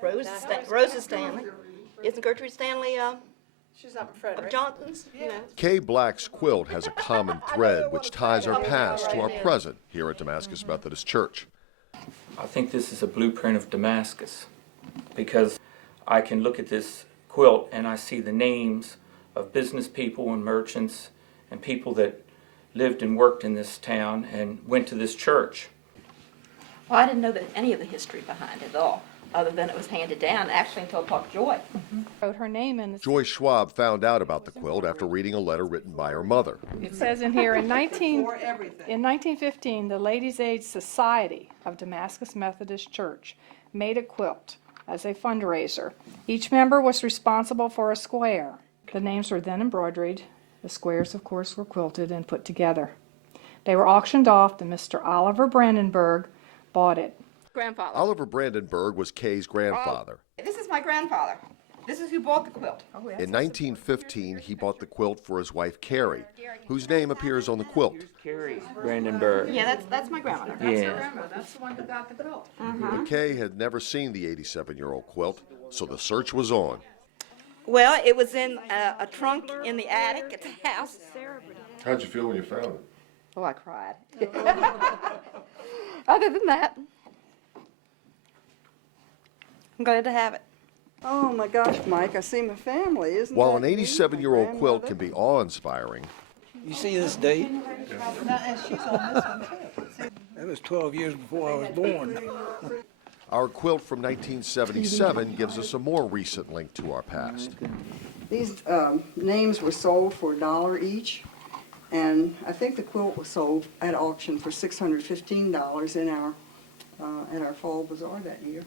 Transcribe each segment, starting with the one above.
Rosa Stanley. Isn't Gertrude Stanley She's up in Frederick. of Johnson's? Yeah. You know. Kay Black's quilt has a common thread which ties our past to our present here at Damascus Methodist Church. I think this is a blueprint of Damascus because I can look at this quilt and I see the names of business people and merchants and people that lived and worked in this town and went to this church. Well, I didn't know that any of the history behind it at all, other than it was handed down actually until Talk Joy. Wrote her name in. Joy Schwab found out about the quilt after reading a letter written by her mother. It says in here, in 1915, the Ladies' Aid Society of Damascus Methodist Church made a quilt as a fundraiser. Each member was responsible for a square. The names were then embroidered. The squares, of course, were quilted and put together. They were auctioned off, and Mr. Oliver Brandenburg bought it. Grandfather. Oliver Brandenburg was Kay's grandfather. This is my grandfather. This is who bought the quilt. In 1915, he bought the quilt for his wife, Carrie, whose name appears on the quilt. Carrie Brandenburg. Yeah, that's my grandmother. Yeah. That's the one who got the quilt. But Kay had never seen the 87-year-old quilt, so the search was on. Well, it was in a trunk in the attic at the house. How'd you feel when you found it? Oh, I cried. Other than that, I'm glad to have it. Oh my gosh, Mike, I see my family, isn't While an that neat? 87-year-old My quilt can grandmother. be awe-inspiring, You see this date? And she's on this one too. That was 12 years before I was born. our quilt from 1977 gives us a more recent link to our past. These names were sold for $1 each, and I think the quilt was sold at auction for $615 in our at our fall bazaar that year.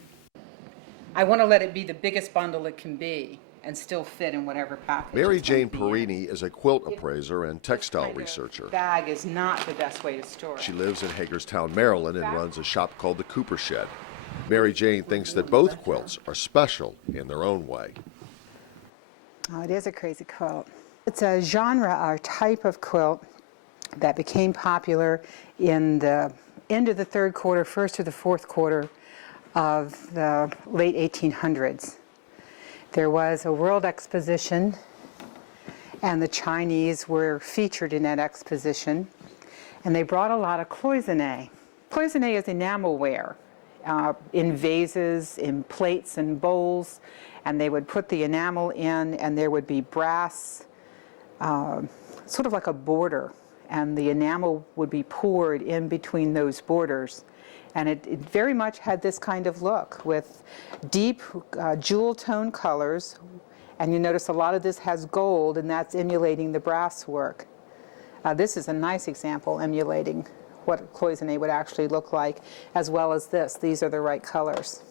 I want to let it be the biggest bundle it can be and still fit in whatever package. Mary it's going Jane to be in. Perini is a quilt appraiser and textile researcher. Bag is not the best way to store it. She lives in Hagerstown, Maryland, and runs a shop called the Cooper Shed. Mary Jane thinks that both quilts are special in their own way. Oh, it is a crazy quilt. It's a genre or type of quilt that became popular in the end of the third quarter, first or the fourth quarter of the late 1800s. There was a world exposition, and the Chinese were featured in that exposition, and they brought a lot of cloisonne. Cloisonne is enamelware in vases, in plates and bowls, and they would put the enamel in, and there would be brass, sort of like a border, and the enamel would be poured in between those borders. And it very much had this kind of look with deep jewel tone colors, and you notice a lot of this has gold, and that's emulating the brass work. This is a nice example emulating what cloisonne would actually look like, as well as this. These are the right colors.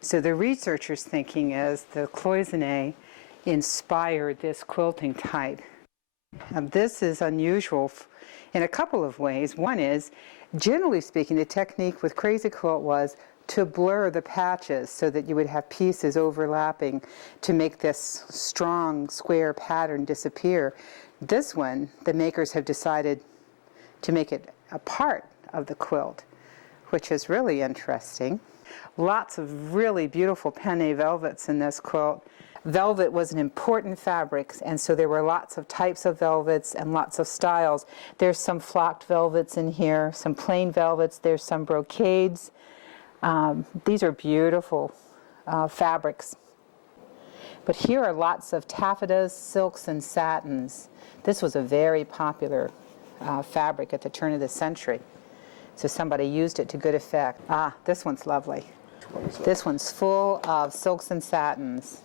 So the researchers' thinking is the cloisonne inspired this quilting type. This is unusual in a couple of ways. One is, generally speaking, the technique with Crazy Quilt was to blur the patches so that you would have pieces overlapping to make this strong square pattern disappear. This one, the makers have decided to make it a part of the quilt, which is really interesting. Lots of really beautiful penne velvets in this quilt. Velvet was an important fabric, and so there were lots of types of velvets and lots of styles. There's some flocked velvets in here, some plain velvets, there's some brocades. These are beautiful fabrics. But here are lots of taffetas, silks, and satins. This was a very popular fabric at the turn of the century. So somebody used it to good effect. Ah, this one's lovely. This one's full of silks and satins.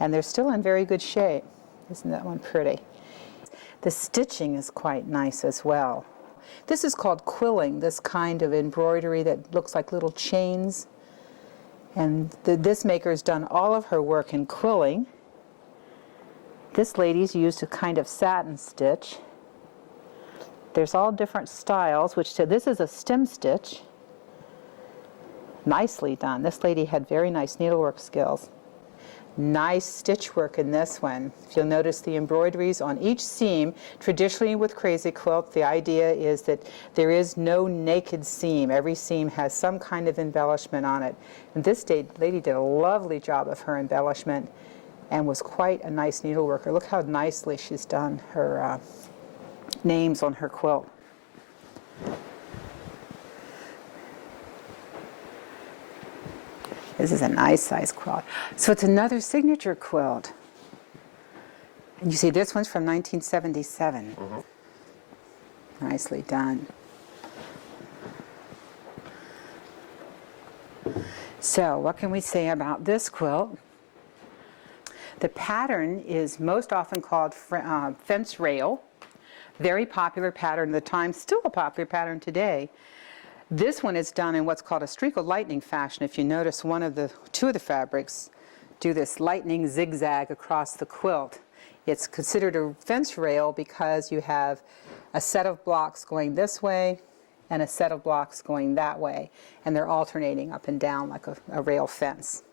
And they're still in very good shape. Isn't that one pretty? The stitching is quite nice as well. This is called quilling, this kind of embroidery that looks like little chains. And this maker's done all of her work in quilling. This lady's used a kind of satin stitch. There's all different styles, which this is a stem stitch. Nicely done. This lady had very nice needlework skills. Nice stitch work in this one. If you'll notice the embroideries on each seam, traditionally with Crazy Quilt, the idea is that there is no naked seam. Every seam has some kind of embellishment on it. And this lady did a lovely job of her embellishment and was quite a nice needleworker. Look how nicely she's done her names on her quilt. This is a nice size quilt. So it's another signature quilt. And you see this one's from 1977. Nicely done. So what can we say about this quilt? The pattern is most often called fence rail. Very popular pattern at the time, still a popular pattern today. This one is done in what's called a streak of lightning fashion. If you notice, two of the fabrics do this lightning zigzag across the quilt. It's considered a fence rail because you have a set of blocks going this way and a set of blocks going that way, and they're alternating up and down like a rail fence.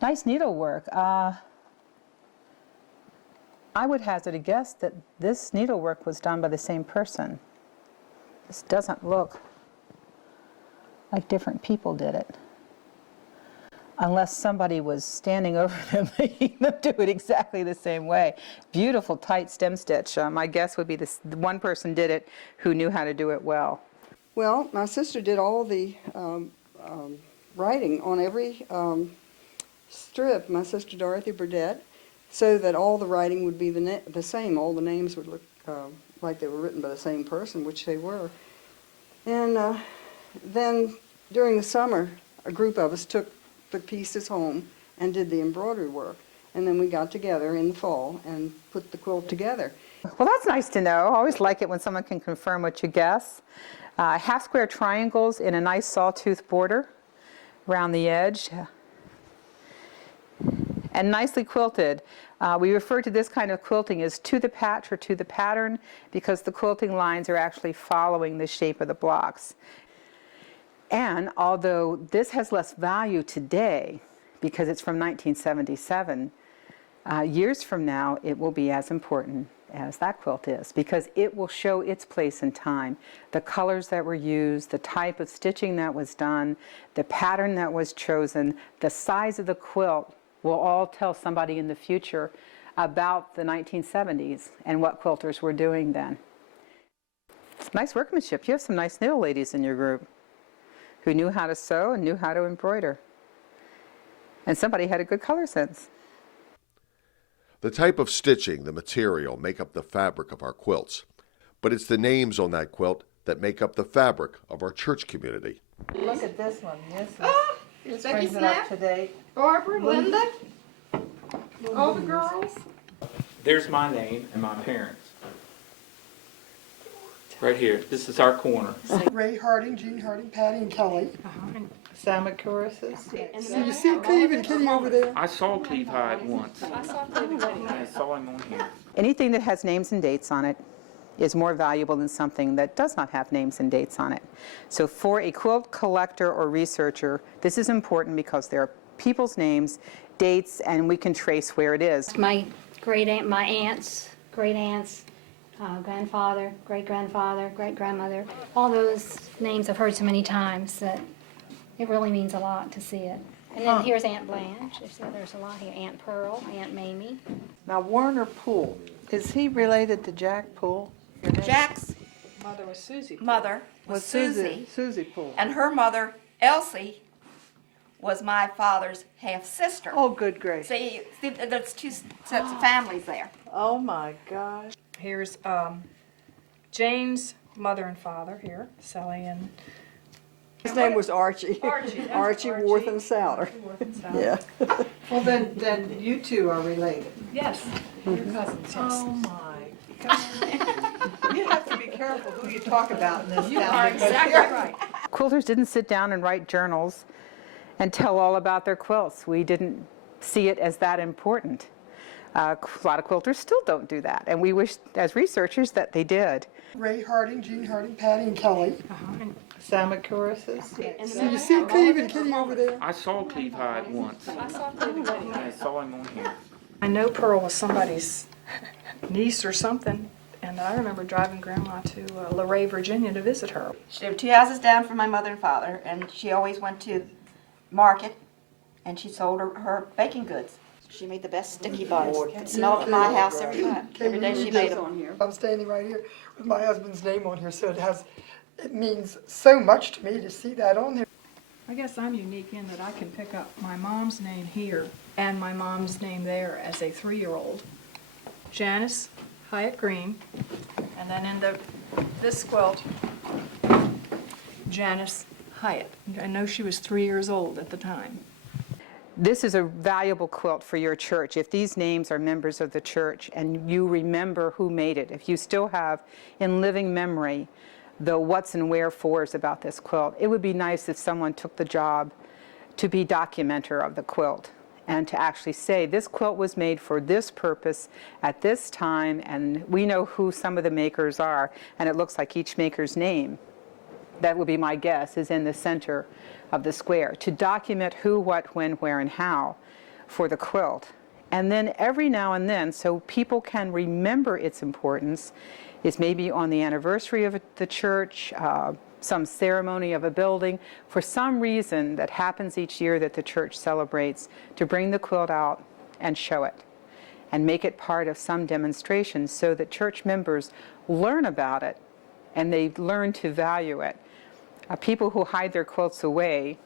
Nice needlework. I would hazard a guess that this needlework was done by the same person. This doesn't look like different people did it, unless somebody was standing over them making them do it exactly the same way. Beautiful tight stem stitch. My guess would be this one person did it who knew how to do it well. Well, my sister did all the writing on every strip, my sister Dorothy Burdett, so that all the writing would be the same. All the names would look like they were written by the same person, which they were. And then during the summer, a group of us took the pieces home and did the embroidery work. And then we got together in the fall and put the quilt together. Well, that's nice to know. I always like it when someone can confirm what you guess. Half square triangles in a nice sawtooth border around the edge. And nicely quilted. We refer to this kind of quilting as to the patch or to the pattern because the quilting lines are actually following the shape of the blocks. And although this has less value today because it's from 1977, years from now it will be as important as that quilt is because it will show its place in time. The colors that were used, the type of stitching that was done, the pattern that was chosen, the size of the quilt will all tell somebody in the future about the 1970s and what quilters were doing then. Nice workmanship. You have some nice knitting ladies in your group who knew how to sew and knew how to embroider. And somebody had a good color sense. The type of stitching, the material, make up the fabric of our quilts. But it's the names on that quilt that make up the fabric of our church community. Look at this one. This Becky brings it up Snap? to date. Barbara, Linda, all the girls. There's my name and my parents. Right here. This is our corner. Ray Harding, Jean Harding, Patty, and Kelly. Sam McCoris's. So you see Cleve and Kitty over there? I saw Cleve Hyde once. I saw him on here. Anything that has names and dates on it is more valuable than something that does not have names and dates on it. So for a quilt collector or researcher, this is important because there are people's names, dates, and we can trace where it is. My great-aunt, my aunts, great-aunts, grandfather, great-grandfather, great-grandmother, all those names I've heard so many times that it really means a lot to see it. And then here's Aunt Blanche. There's a lot here. Aunt Pearl, Aunt Mamie. Now, Warner Poole, is he related to Jack Poole? Jack's Mother was Susie. mother was Susie, Susie Poole. and her mother, Elsie, was my father's half-sister. Oh, good grief. See, there's two sets of families there. Oh, my gosh. Here's Jane's mother and father here, Sally and His name was Archie. Archie Worth Souter. Yeah. Well, then you two are related. yes, your cousins. Yes. Oh, my gosh. You have to be careful who you talk about in this You town. are because exactly you're- right. Quilters didn't sit down and write journals and tell all about their quilts. We didn't see it as that important. A lot of quilters still don't do that, and we wish, as researchers, that they did. Ray Harding, Jean Harding, Patty, and Kelly. Samacoruses? So you see Cleve and Kitty over there? I saw Cleve Hyde once. I saw him on here. I know Pearl was somebody's niece or something, and I remember driving Grandma to Luray, Virginia to visit her. She lived 2 houses down from my mother and father, and she always went to market, and she sold her baking goods. She made the best sticky buns. Could smell it in my house every time. Every day she made them. I'm standing right here with my husband's name on here, so it means so much to me to see that on there. I guess I'm unique in that I can pick up my mom's name here and my mom's name there as a 3-year-old. Janice Hyatt Green, and then in this quilt, Janice Hyatt. I know she was 3 years old at the time. This is a valuable quilt for your church. If these names are members of the church and you remember who made it, if you still have in living memory the what's and wherefores about this quilt, it would be nice if someone took the job to be documenter of the quilt and to actually say this quilt was made for this purpose at this time, and we know who some of the makers are, and it looks like each maker's name, that would be my guess, is in the center of the square, to document who, what, when, where, and how for the quilt. And then every now and then, so people can remember its importance, is maybe on the anniversary of the church, some ceremony of a building, for some reason that happens each year that the church celebrates, to bring the quilt out and show it and make it part of some demonstration so that church members learn about it and they learn to value it. People who hide their quilts away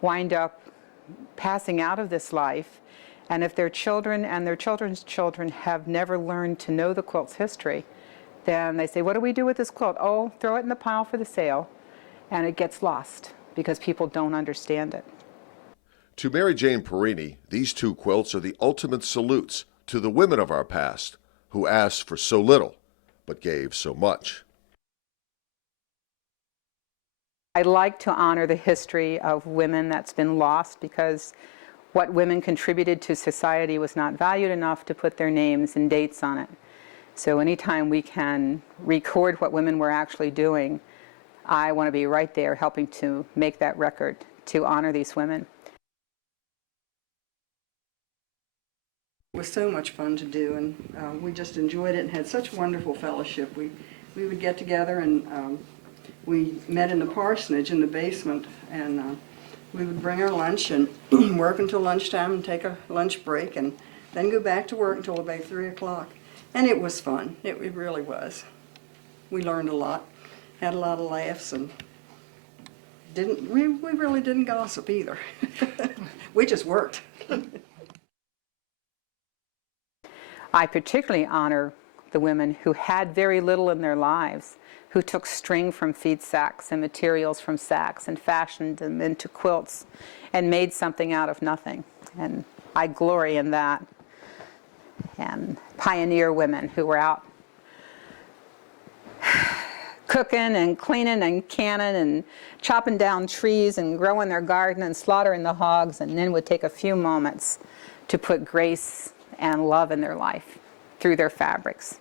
wind up passing out of this life, and if their children and their children's children have never learned to know the quilt's history, then they say, what do we do with this quilt? Oh, throw it in the pile for the sale, and it gets lost because people don't understand it. To Mary Jane Perini, these 2 quilts are the ultimate salutes to the women of our past who asked for so little but gave so much. I like to honor the history of women that's been lost because what women contributed to society was not valued enough to put their names and dates on it. So anytime we can record what women were actually doing, I want to be right there helping to make that record to honor these women. It was so much fun to do, and we just enjoyed it and had such wonderful fellowship. We would get together, and we met in the parsonage in the basement, and we would bring our lunch and work until lunchtime and take a lunch break and then go back to work until about 3 o'clock. And it was fun. It really was. We learned a lot, had a lot of laughs, and we really didn't gossip either. We just worked. I particularly honor the women who had very little in their lives, who took string from feed sacks and materials from sacks and fashioned them into quilts and made something out of nothing. And I glory in that. And pioneer women who were out cooking and cleaning and canning and chopping down trees and growing their garden and slaughtering the hogs, and then would take a few moments to put grace and love in their life through their fabrics.